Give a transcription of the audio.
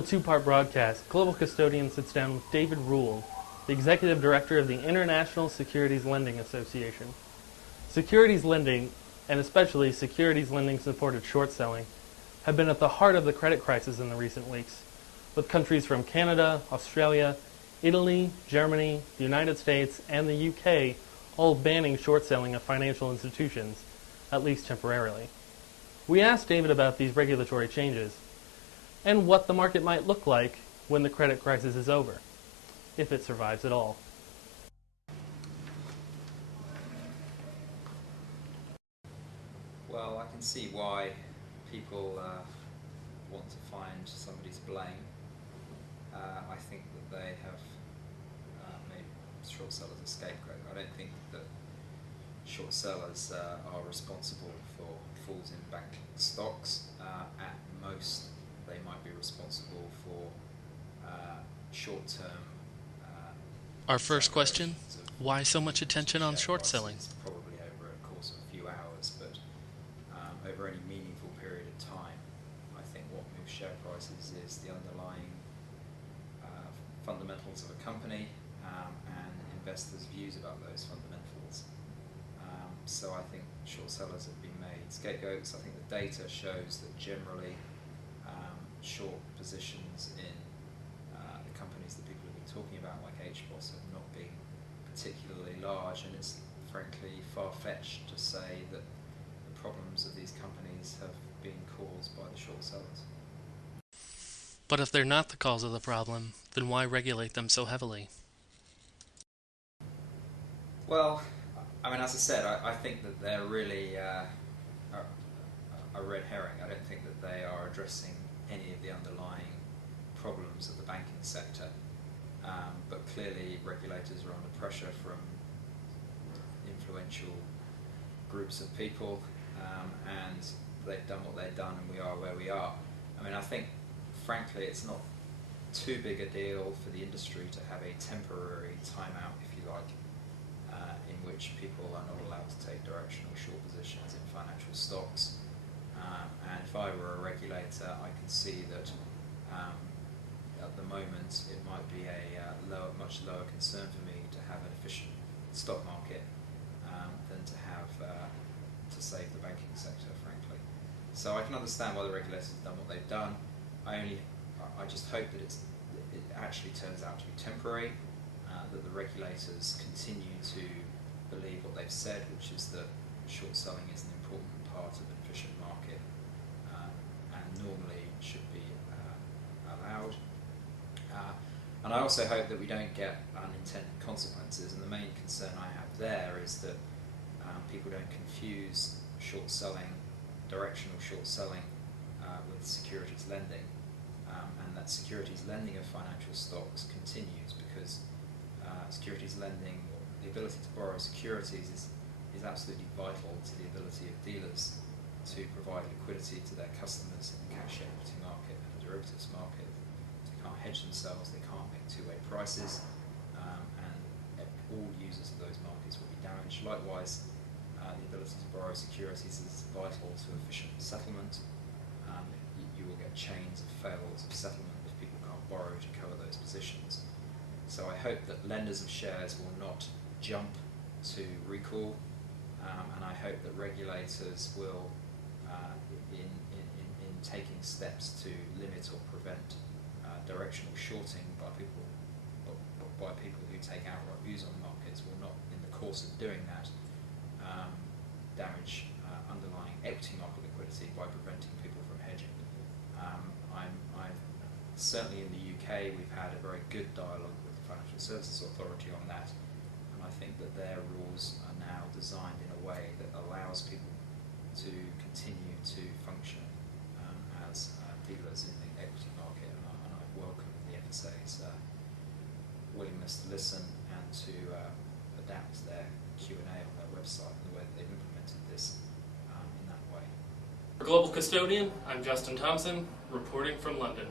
special two-part broadcast, Global Custodian sits down with David Rule, the Executive Director of the International Securities Lending Association. Securities lending, and especially securities lending-supported short selling, have been at the heart of the credit crisis in the recent weeks, with countries from Canada, Australia, Italy, Germany, the United States, and the UK all banning short selling of financial institutions, at least temporarily. We asked David about these regulatory changes and what the market might look like when the credit crisis is over, if it survives at all. Well, I can see why people want to find somebody to blame. I think that they have made short sellers a scapegoat. I don't think that short sellers are responsible for falls in bank stocks. At most, they might be responsible for short-term. Our first question, why so much attention on short selling? Probably over a course of a few hours, but over any meaningful period of time, I think what moves share prices is the underlying fundamentals of a company and investors' views about those fundamentals. So I think short sellers have been made scapegoats. I think the data shows that generally short positions in the companies that people have been talking about, like HBOS, have not been particularly large, and it's frankly far-fetched to say that the problems of these companies have been caused by the short sellers. But if they're not the cause of the problem, then why regulate them so heavily? Well, I mean, as I said, I think that they're really a red herring. I don't think that they are addressing any of the underlying problems of the banking sector. But clearly regulators are under pressure from influential groups of people, and they've done what they've done, and we are where we are. I mean, I think, frankly, it's not too big a deal for the industry to have a temporary timeout, if you like, in which people are not allowed to take directional short positions in financial stocks. And if I were a regulator, I can see that at the moment it might be a much lower concern for me to have an efficient stock market than to have to save the banking sector, frankly. So I can understand why the regulators have done what they've done. I just hope that it actually turns out to be temporary, that the regulators continue to believe what they've said, which is that short selling is an important part of an efficient market and normally should be allowed. And I also hope that we don't get unintended consequences, and the main concern I have there is that people don't confuse short selling, directional short selling, with securities lending, and that securities lending of financial stocks continues because securities lending, or the ability to borrow securities, is absolutely vital to the ability of dealers to provide liquidity to their customers in the cash equity market and the derivatives market. They can't hedge themselves, they can't make two-way prices, and all users of those markets will be damaged. Likewise, the ability to borrow securities is vital to efficient settlement. You will get chains of fails of settlement if people can't borrow to cover those positions. So I hope that lenders of shares will not jump to recall, and I hope that regulators will, in taking steps to limit or prevent directional shorting by people who take outright views on markets, will not, in the course of doing that, damage underlying equity market liquidity by preventing people from hedging. I'm certainly in the UK, we've had a very good dialogue with the Financial Services Authority on that, and I think that their rules are now designed in a way that allows people to continue to function as dealers in the equity market, and I welcome the FSA's willingness to listen and to adapt their Q&A on their website and the way that they've implemented this in that way. For Global Custodian, I'm Justin Thompson, reporting from London.